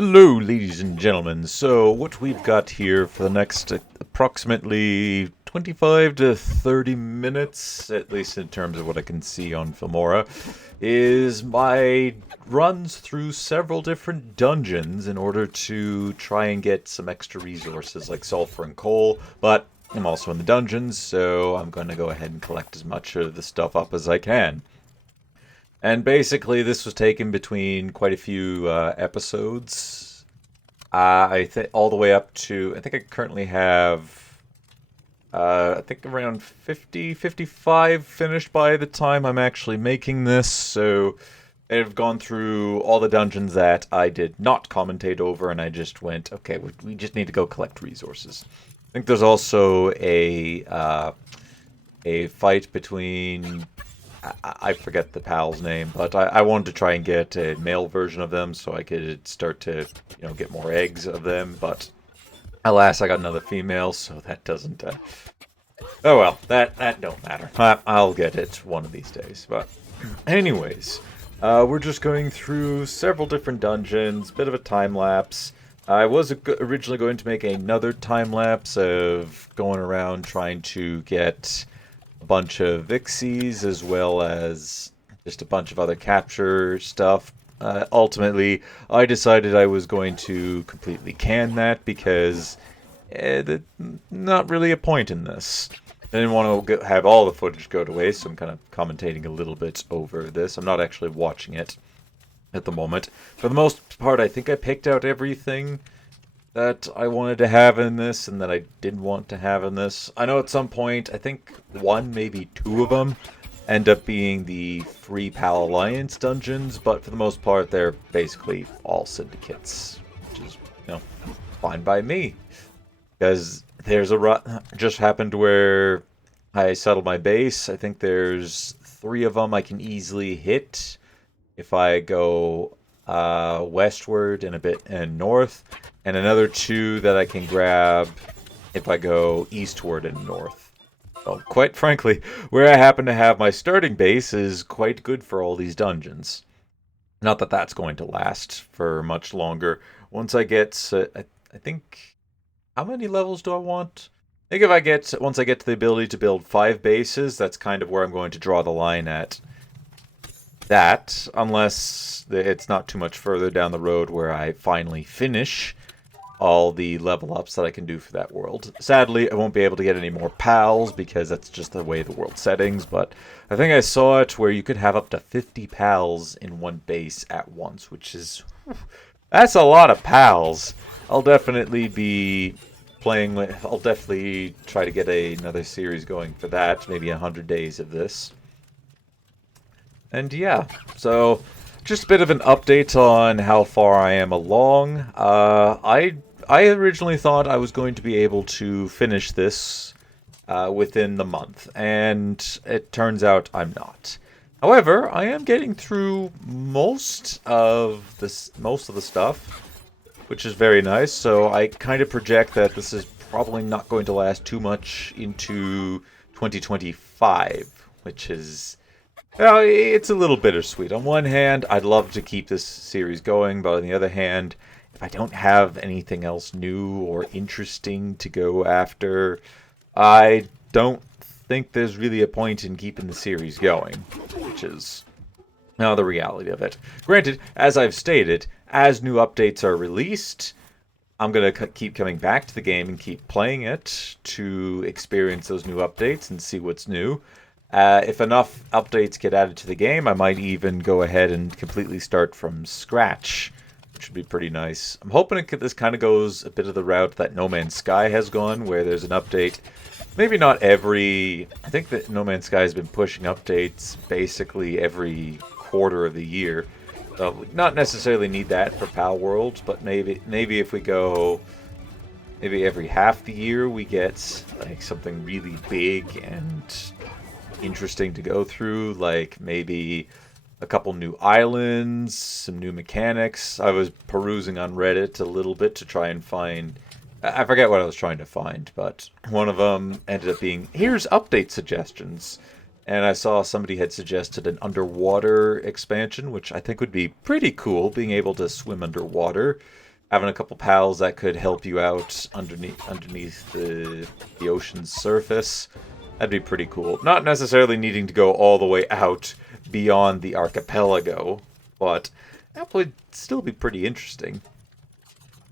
Hello, ladies and gentlemen. So, what we've got here for the next approximately 25 to 30 minutes, at least in terms of what I can see on Filmora, is my runs through several different dungeons in order to try and get some extra resources like sulfur and coal, but I'm also in the dungeons, so I'm going to go ahead and collect as much of the stuff up as I can. And basically, this was taken between quite a few episodes. I think all the way up to, I think I currently have, I think around 50, 55 finished by the time I'm actually making this. So I've gone through all the dungeons that I did not commentate over, and I just went, okay, we just need to go collect resources. I think there's also a fight between I forget the pal's name, but I wanted to try and get a male version of them so I could start to, get more eggs of them. But alas, I got another female, so that doesn't. Oh well, that don't matter. I'll get it one of these days. But anyways, we're just going through several different dungeons, bit of a time lapse. I was originally going to make another time lapse of going around trying to get a bunch of Vixies as well as just a bunch of other capture stuff. Ultimately, I decided I was going to completely can that because not really a point in this. I didn't want to have all the footage go to waste, so I'm kind of commentating a little bit over this. I'm not actually watching it at the moment. For the most part, I think I picked out everything that I wanted to have in this and that I didn't want to have in this. I know at some point, I think one, maybe two of them end up being the free PAL Alliance dungeons, but for the most part, they're basically all syndicates, which is, fine by me. Because there's just happened where I settled my base. I think there's 3 of them I can easily hit if I go westward and a bit and north, and another 2 that I can grab if I go eastward and north. Well, quite frankly, where I happen to have my starting base is quite good for all these dungeons. Not that that's going to last for much longer. Once I get, I think, how many levels do I want? I think once I get to the ability to build 5 bases, that's kind of where I'm going to draw the line at that, unless it's not too much further down the road where I finally finish all the level ups that I can do for that world. Sadly, I won't be able to get any more pals because that's just the way the world settings, but I think I saw it where you could have up to 50 pals in one base at once, which is... that's a lot of pals. I'll definitely be playing with... I'll definitely try to get another series going for that, maybe 100 days of this. And yeah, so just a bit of an update on how far I am along. I originally thought I was going to be able to finish this within the month, and it turns out I'm not. However, I am getting through most of the stuff, which is very nice. So I kind of project that this is probably not going to last too much into 2025, which is... well, it's a little bittersweet. On one hand, I'd love to keep this series going, but on the other hand, if I don't have anything else new or interesting to go after, I don't think there's really a point in keeping the series going, which is now the reality of it. Granted, as I've stated, as new updates are released, I'm going to keep coming back to the game and keep playing it to experience those new updates and see what's new. If enough updates get added to the game, I might even go ahead and completely start from scratch, which would be pretty nice. I'm hoping this kind of goes a bit of the route that No Man's Sky has gone, where there's an update. Maybe not every... I think that No Man's Sky has been pushing updates basically every quarter of the year. Not necessarily need that for Palworld, but maybe if we go... maybe every half the year we get like something really big and interesting to go through, like maybe a couple new islands, some new mechanics. I was perusing on Reddit a little bit to try and find... I forget what I was trying to find, but one of them ended up being, here's update suggestions. And I saw somebody had suggested an underwater expansion, which I think would be pretty cool, being able to swim underwater. Having a couple pals that could help you out underneath the ocean's surface. That'd be pretty cool. Not necessarily needing to go all the way out beyond the archipelago, but that would still be pretty interesting.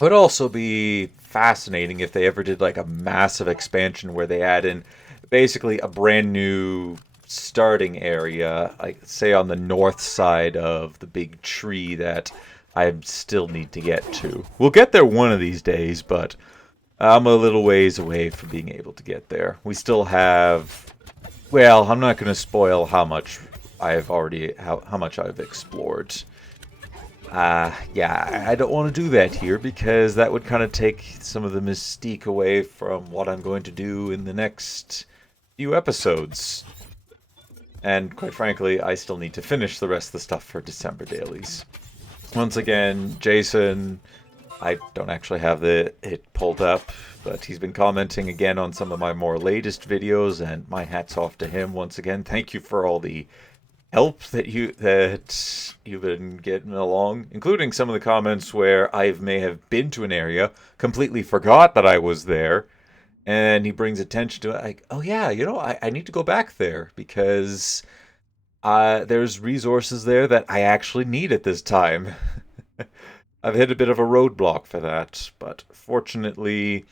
Would also be fascinating if they ever did like a massive expansion where they add in basically a brand new starting area, like say on the north side of the big tree that I still need to get to. We'll get there one of these days, but I'm a little ways away from being able to get there. We still have, well, I'm not going to spoil how much how much I've explored. Yeah, I don't want to do that here because that would kind of take some of the mystique away from what I'm going to do in the next few episodes. And quite frankly, I still need to finish the rest of the stuff for December dailies. Once again, Jason, I don't actually have it pulled up, but he's been commenting again on some of my more latest videos, and my hat's off to him once again. Thank you for all the help that you've been getting along, including some of the comments where I may have been to an area, completely forgot that I was there, and he brings attention to it. Like, oh yeah, I need to go back there because there's resources there that I actually need at this time. I've hit a bit of a roadblock for that, but fortunately,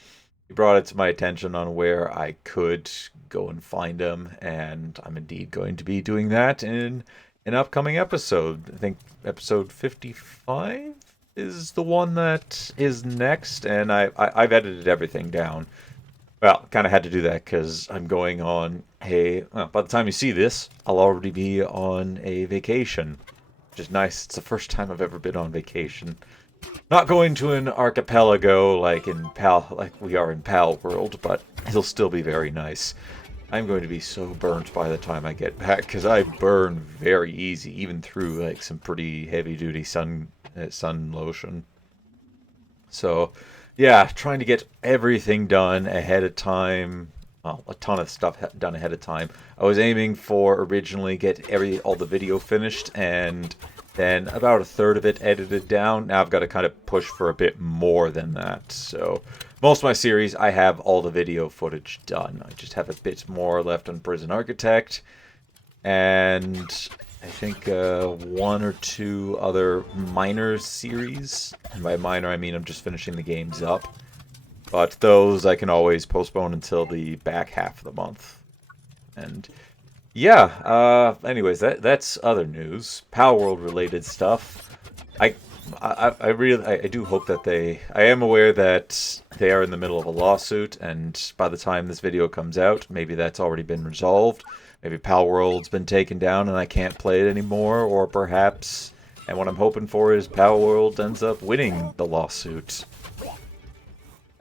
he brought it to my attention on where I could go and find them, and I'm indeed going to be doing that in an upcoming episode. I think episode 55 is the one that is next, and I've edited everything down. Well, kind of had to do that because I'm going on by the time you see this, I'll already be on a vacation, which is nice. It's the first time I've ever been on vacation. Not going to an archipelago like we are in Palworld, but it'll still be very nice. I'm going to be so burnt by the time I get back because I burn very easy, even through like some pretty heavy-duty sun lotion. So, yeah, trying to get everything done ahead of time. Well, a ton of stuff done ahead of time. I was aiming for originally get all the video finished and then about a third of it edited down. Now I've got to kind of push for a bit more than that. So most of my series, I have all the video footage done. I just have a bit more left on Prison Architect. And I think one or two other minor series. And by minor, I mean I'm just finishing the games up. But those I can always postpone until the back half of the month. And yeah, anyways, that's other news. Palworld related stuff. I do hope that I am aware that they are in the middle of a lawsuit, and by the time this video comes out, maybe that's already been resolved. Maybe Palworld's been taken down and I can't play it anymore, or perhaps, and what I'm hoping for is Palworld ends up winning the lawsuit.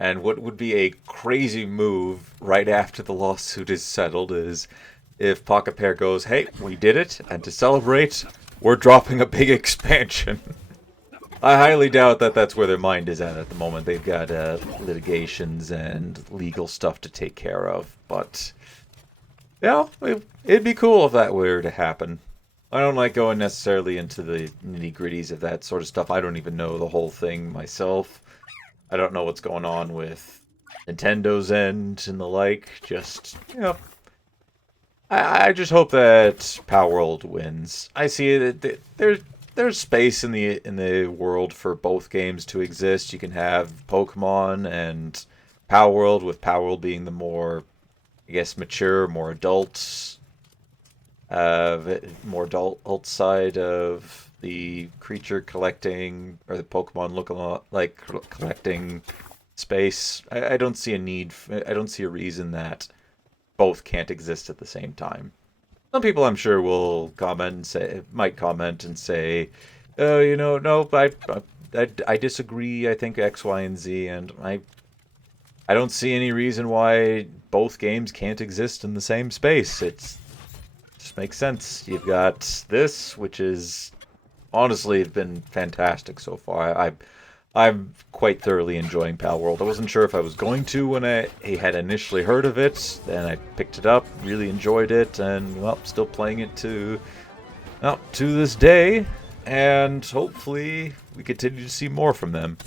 And what would be a crazy move right after the lawsuit is settled is if Pocket Pair goes, hey, we did it, and to celebrate, we're dropping a big expansion. I highly doubt that that's where their mind is at the moment. They've got litigations and legal stuff to take care of. But, yeah, it'd be cool if that were to happen. I don't like going necessarily into the nitty-gritties of that sort of stuff. I don't even know the whole thing myself. I don't know what's going on with Nintendo's end and the like. Just, I just hope that Palworld wins. I see that there's space in the world for both games to exist. You can have Pokemon and Palworld, with Palworld being the more, I guess, mature, more adult side of the creature collecting, or the Pokemon looking like collecting space. I don't see I don't see a reason that both can't exist at the same time. Some people, I'm sure, will might comment and say, oh, no, I disagree. I think X, Y, and Z, and I don't see any reason why both games can't exist in the same space. It just makes sense. You've got this, which is honestly been fantastic so far. I'm quite thoroughly enjoying Palworld. I wasn't sure if I was going to when I had initially heard of it. Then I picked it up, really enjoyed it, and well, still playing it to this day. And hopefully we continue to see more from them.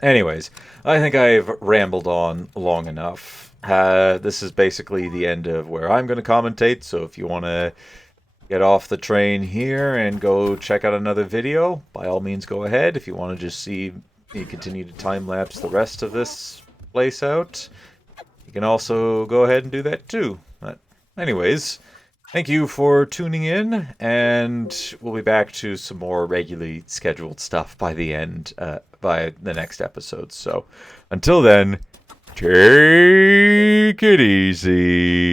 Anyways, I think I've rambled on long enough. This is basically the end of where I'm going to commentate, so if you want to get off the train here and go check out another video, by all means go ahead. If you want to just see me continue to time-lapse the rest of this place out, you can also go ahead and do that too. But anyways, thank you for tuning in, and we'll be back to some more regularly scheduled stuff by the end, by the next episode. So until then, take it easy.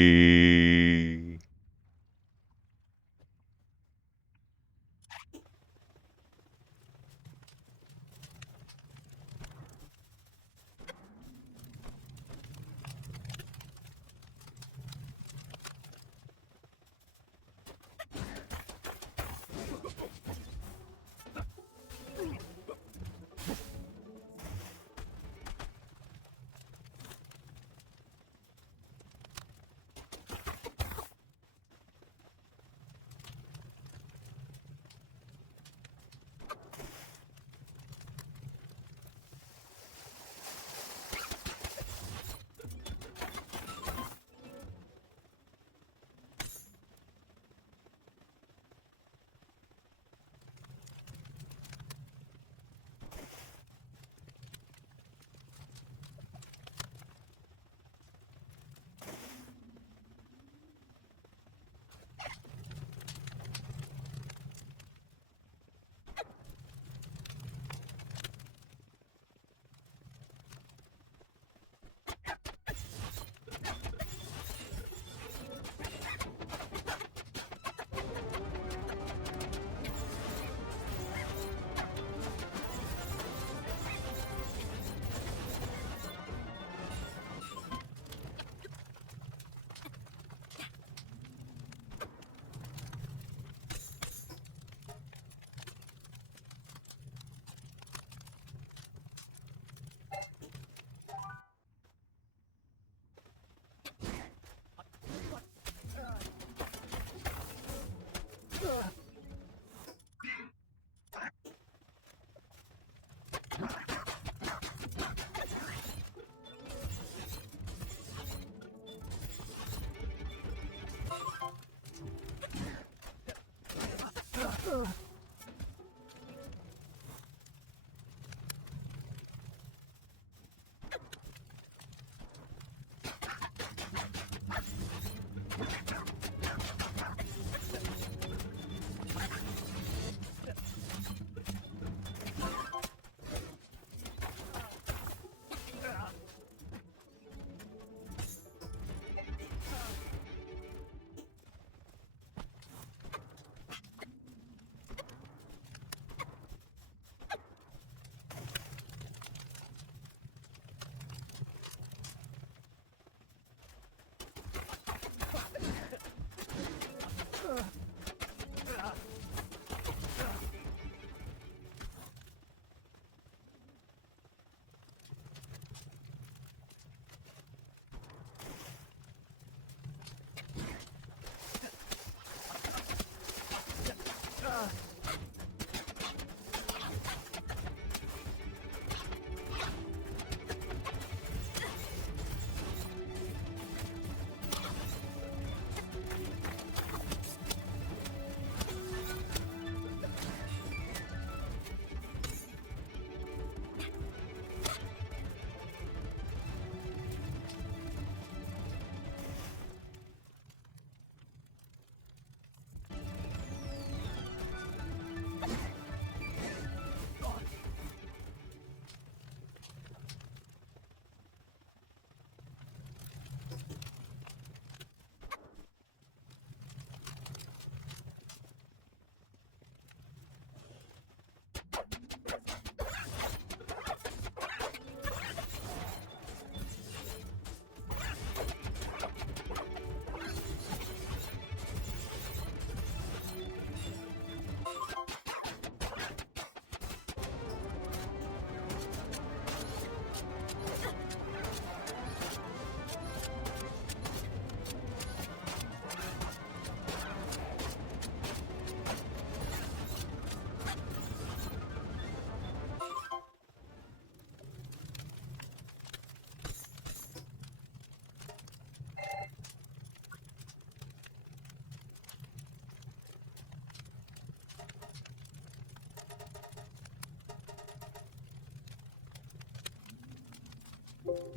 you